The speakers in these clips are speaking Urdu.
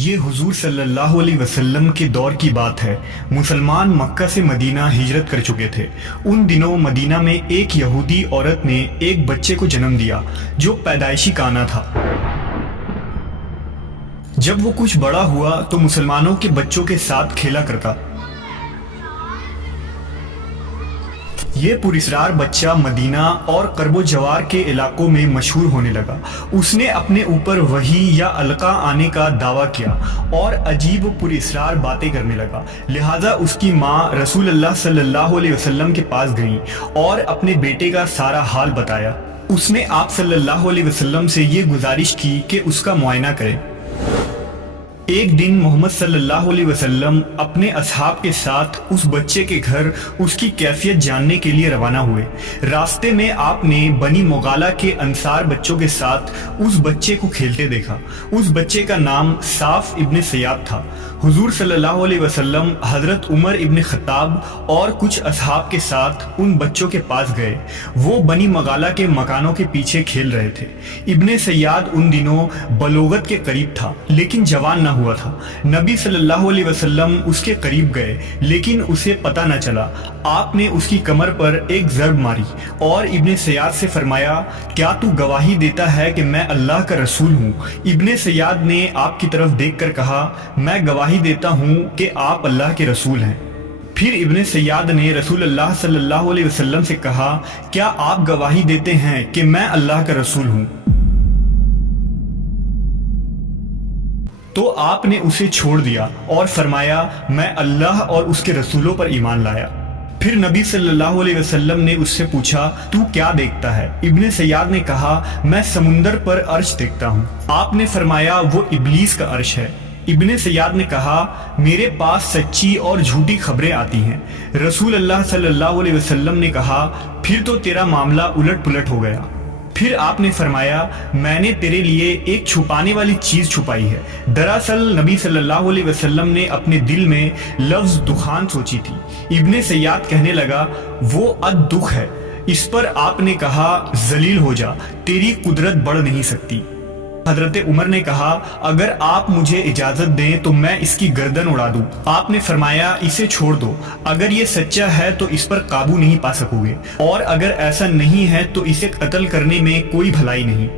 یہ حضور صلی اللہ علیہ وسلم کے دور کی بات ہے۔ مسلمان مکہ سے مدینہ ہجرت کر چکے تھے۔ ان دنوں مدینہ میں ایک یہودی عورت نے ایک بچے کو جنم دیا جو پیدائشی کانا تھا۔ جب وہ کچھ بڑا ہوا تو مسلمانوں کے بچوں کے ساتھ کھیلا کرتا۔ یہ پراسرار بچہ مدینہ اور قرب و جوار کے علاقوں میں مشہور ہونے لگا۔ اس نے اپنے اوپر وحی یا القا آنے کا دعویٰ کیا اور عجیب و پراسرار باتیں کرنے لگا۔ لہٰذا اس کی ماں رسول اللہ صلی اللہ علیہ وسلم کے پاس گئیں اور اپنے بیٹے کا سارا حال بتایا۔ اس نے آپ صلی اللہ علیہ وسلم سے یہ گزارش کی کہ اس کا معائنہ کریں۔ ایک دن محمد صلی اللہ علیہ وسلم اپنے اصحاب کے ساتھ اس بچے کے گھر اس کی کیفیت جاننے کے لیے روانہ ہوئے۔ راستے میں آپ نے بنی مغالہ کے انصار بچوں کے ساتھ اس بچے کو کھیلتے دیکھا۔ اس بچے کا نام صاف ابن سیاد تھا۔ حضور صلی اللہ علیہ وسلم حضرت عمر ابن خطاب اور کچھ اصحاب کے ساتھ ان بچوں کے پاس گئے۔ وہ بنی مغالہ کے مکانوں کے پیچھے کھیل رہے تھے۔ ابن سیاد ان دنوں بلوغت کے قریب تھا لیکن جوان نہ ہوا تھا۔ نبی صلی اللہ علیہ وسلم اس کے قریب گئے لیکن اسے پتہ نہ چلا۔ آپ نے اس کی کمر پر ایک ضرب ماری اور ابن سیاد سے فرمایا، کیا تو گواہی دیتا ہے کہ میں اللہ کا رسول ہوں؟ ابن سیاد نے آپ کی طرف دیکھ کر کہا، میں گواہی دیتا ہوں کہ آپ اللہ کے رسول ہیں۔ پھر ابن سیاد نے رسول اللہ صلی اللہ علیہ وسلم سے کہا، کیا آپ گواہی دیتے ہیں کہ میں اللہ کا رسول ہوں؟ تو آپ نے اسے چھوڑ دیا اور فرمایا، میں اللہ اور اس کے رسولوں پر ایمان لایا۔ پھر نبی صلی اللہ علیہ وسلم نے اس سے پوچھا، تو کیا دیکھتا ہے؟ ابن سیاد نے کہا، میں سمندر پر عرش دیکھتا ہوں۔ آپ نے فرمایا، وہ ابلیس کا عرش ہے۔ ابن سیاد نے کہا، میرے پاس سچی اور جھوٹی خبریں آتی ہیں۔ رسول اللہ صلی اللہ علیہ وسلم نے کہا، پھر تو تیرا معاملہ الٹ پلٹ ہو گیا۔ پھر آپ نے فرمایا، میں نے تیرے لیے ایک چھپانے والی چیز چھپائی ہے۔ دراصل نبی صلی اللہ علیہ وسلم نے اپنے دل میں لفظ دخان سوچی تھی۔ ابن سیاد کہنے لگا، وہ دکھ ہے۔ اس پر آپ نے کہا، ذلیل ہو جا، تیری قدرت بڑھ نہیں سکتی۔ حضرت عمر نے کہا، اگر آپ مجھے اجازت دیں تو میں اس کی گردن اڑا دوں۔ آپ نے فرمایا، اسے چھوڑ دو، اگر یہ سچا ہے تو اس پر قابو نہیں پا سکو گے، اور اگر ایسا نہیں ہے تو اسے قتل کرنے میں کوئی بھلائی نہیں۔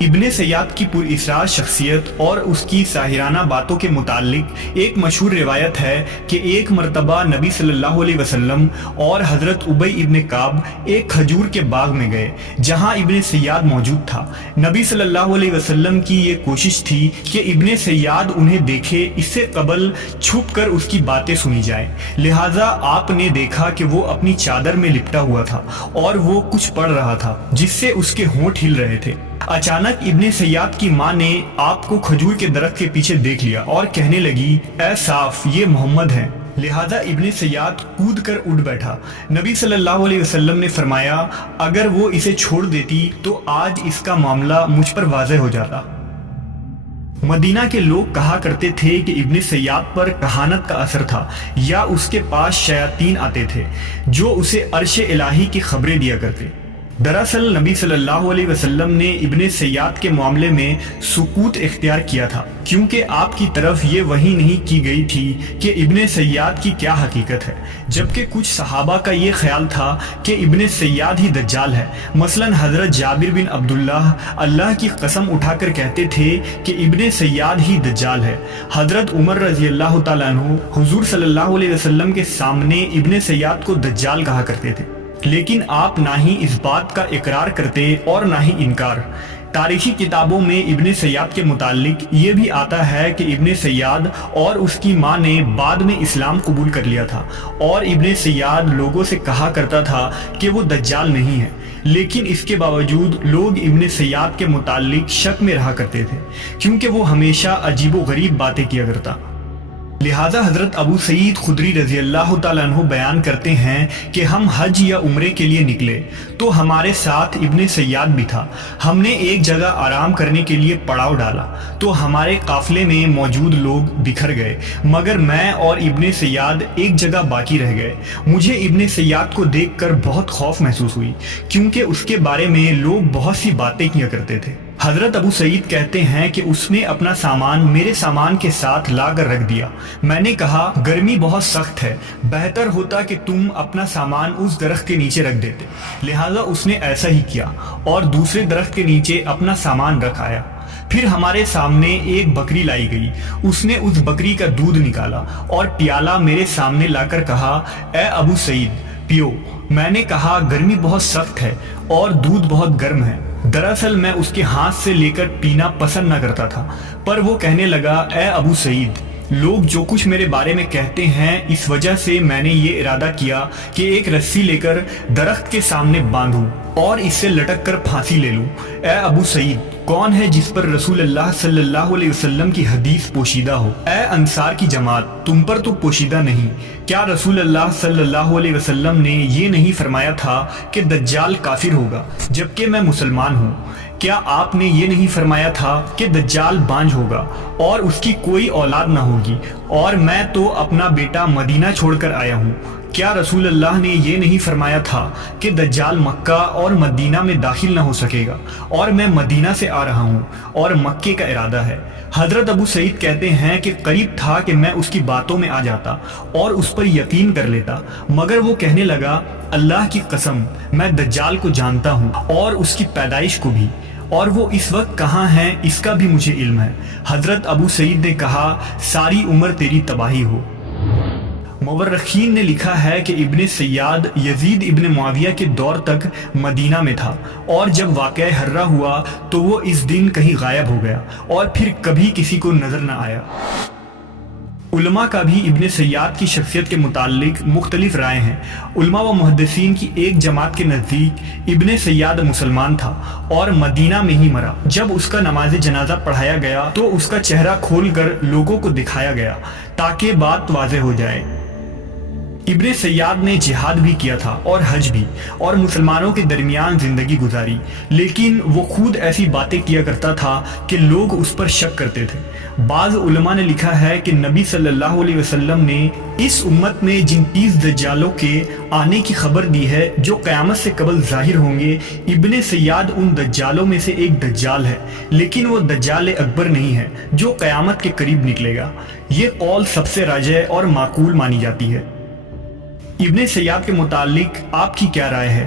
ابن سیاد کی پراسرار شخصیت اور اس کی ساحرانہ باتوں کے متعلق ایک مشہور روایت ہے کہ ایک مرتبہ نبی صلی اللہ علیہ وسلم اور حضرت ابی ابن کعب ایک کھجور کے باغ میں گئے جہاں ابن سیاد موجود تھا۔ نبی صلی اللہ علیہ وسلم کی یہ کوشش تھی کہ ابن سیاد انہیں دیکھے، اس سے قبل چھپ کر اس کی باتیں سنی جائیں۔ لہٰذا آپ نے دیکھا کہ وہ اپنی چادر میں لپٹا ہوا تھا اور وہ کچھ پڑھ رہا تھا جس سے اس کے ہونٹ ہل رہے تھے۔ اچانک ابن سیاد کی ماں نے آپ کو کھجور کے درخت کے پیچھے دیکھ لیا اور کہنے لگی، اے صاف، یہ محمد ہیں۔ لہٰذا ابن سیاد کود کر اٹھ بیٹھا۔ نبی صلی اللہ علیہ وسلم نے فرمایا، اگر وہ اسے چھوڑ دیتی تو آج اس کا معاملہ مجھ پر واضح ہو جاتا۔ مدینہ کے لوگ کہا کرتے تھے کہ ابن سیاد پر کہانت کا اثر تھا یا اس کے پاس شیاطین آتے تھے جو اسے عرش الہی کی خبریں دیا کرتے۔ دراصل نبی صلی اللہ علیہ وسلم نے ابن سیاد کے معاملے میں سکوت اختیار کیا تھا کیونکہ آپ کی طرف یہ وحی نہیں کی گئی تھی کہ ابن سیاد کی کیا حقیقت ہے، جبکہ کچھ صحابہ کا یہ خیال تھا کہ ابن سیاد ہی دجال ہے۔ مثلا حضرت جابر بن عبداللہ اللہ کی قسم اٹھا کر کہتے تھے کہ ابن سیاد ہی دجال ہے۔ حضرت عمر رضی اللہ تعالیٰ عنہ حضور صلی اللہ علیہ وسلم کے سامنے ابن سیاد کو دجال کہا کرتے تھے، لیکن آپ نہ ہی اس بات کا اقرار کرتے اور نہ ہی انکار۔ تاریخی کتابوں میں ابن سیاد کے متعلق یہ بھی آتا ہے کہ ابن سیاد اور اس کی ماں نے بعد میں اسلام قبول کر لیا تھا، اور ابن سیاد لوگوں سے کہا کرتا تھا کہ وہ دجال نہیں ہے، لیکن اس کے باوجود لوگ ابن سیاد کے متعلق شک میں رہا کرتے تھے کیونکہ وہ ہمیشہ عجیب و غریب باتیں کیا کرتا۔ لہٰذا حضرت ابو سعید خدری رضی اللہ تعالیٰ عنہ بیان کرتے ہیں کہ ہم حج یا عمرے کے لیے نکلے تو ہمارے ساتھ ابن سیاد بھی تھا۔ ہم نے ایک جگہ آرام کرنے کے لیے پڑاؤ ڈالا تو ہمارے قافلے میں موجود لوگ بکھر گئے، مگر میں اور ابن سیاد ایک جگہ باقی رہ گئے۔ مجھے ابن سیاد کو دیکھ کر بہت خوف محسوس ہوئی کیونکہ اس کے بارے میں لوگ بہت سی باتیں کیا کرتے تھے۔ حضرت ابو سعید کہتے ہیں کہ اس نے اپنا سامان میرے سامان کے ساتھ لا کر رکھ دیا۔ میں نے کہا گرمی بہت سخت ہے، بہتر ہوتا کہ تم اپنا سامان اس درخت کے نیچے رکھ دیتے، لہٰذا اس نے ایسا ہی کیا اور دوسرے درخت کے نیچے اپنا سامان رکھ آیا۔ پھر ہمارے سامنے ایک بکری لائی گئی، اس نے اس بکری کا دودھ نکالا اور پیالہ میرے سامنے لا کر کہا اے ابو سعید پیو۔ میں نے کہا گرمی بہت سخت ہے اور دودھ بہت گرم ہے۔ دراصل میں اس کے ہاتھ سے لے کر پینا پسند نہ کرتا تھا، پر وہ کہنے لگا اے ابو سعید، لوگ جو کچھ میرے بارے میں کہتے ہیں اس وجہ سے میں نے یہ ارادہ کیا کہ ایک رسی لے کر درخت کے سامنے باندھوں اور اس سے لٹک کر پھانسی لے لوں۔ اے ابو سعید، کون ہے جس پر رسول اللہ صلی اللہ علیہ وسلم کی حدیث پوشیدہ ہو؟ اے انصار کی جماعت، تم پر تو پوشیدہ نہیں۔ کیا رسول اللہ صلی اللہ علیہ وسلم نے یہ نہیں فرمایا تھا کہ دجال کافر ہوگا جبکہ میں مسلمان ہوں؟ کیا آپ نے یہ نہیں فرمایا تھا کہ دجال بانجھ ہوگا اور اس کی کوئی اولاد نہ ہوگی اور میں تو اپنا بیٹا مدینہ چھوڑ کر آیا ہوں؟ کیا رسول اللہ نے یہ نہیں فرمایا تھا کہ دجال مکہ اور مدینہ میں داخل نہ ہو سکے گا اور میں مدینہ سے آ رہا ہوں اور مکے کا ارادہ ہے؟ حضرت ابو سعید کہتے ہیں کہ قریب تھا کہ میں اس کی باتوں میں آ جاتا اور اس پر یقین کر لیتا، مگر وہ کہنے لگا اللہ کی قسم میں دجال کو جانتا ہوں اور اس کی پیدائش کو بھی، اور وہ اس وقت کہاں ہیں اس کا بھی مجھے علم ہے۔ حضرت ابو سعید نے کہا ساری عمر تیری تباہی ہو۔ مورخین نے لکھا ہے کہ ابن سیاد یزید ابن معاویہ کے دور تک مدینہ میں تھا، اور جب واقعہ حرہ ہوا تو وہ اس دن کہیں غائب ہو گیا اور پھر کبھی کسی کو نظر نہ آیا۔ علماء کا بھی ابن سیاد کی شخصیت کے متعلق مختلف رائے ہیں۔ علماء و محدثین کی ایک جماعت کے نزدیک ابن سیاد مسلمان تھا اور مدینہ میں ہی مرا۔ جب اس کا نماز جنازہ پڑھایا گیا تو اس کا چہرہ کھول کر لوگوں کو دکھایا گیا تاکہ بات واضح ہو جائے۔ ابن سیاد نے جہاد بھی کیا تھا اور حج بھی، اور مسلمانوں کے درمیان زندگی گزاری، لیکن وہ خود ایسی باتیں کیا کرتا تھا کہ لوگ اس پر شک کرتے تھے۔ بعض علماء نے لکھا ہے کہ نبی صلی اللہ علیہ وسلم نے اس امت میں جن 30 دجالوں کے آنے کی خبر دی ہے جو قیامت سے قبل ظاہر ہوں گے، ابن سیاد ان دجالوں میں سے ایک دجال ہے، لیکن وہ دجال اکبر نہیں ہے جو قیامت کے قریب نکلے گا۔ یہ قول سب سے راجح اور معقول مانی جاتی ہے۔ ابن سیاد کے متعلق آپ کی کیا رائے ہے؟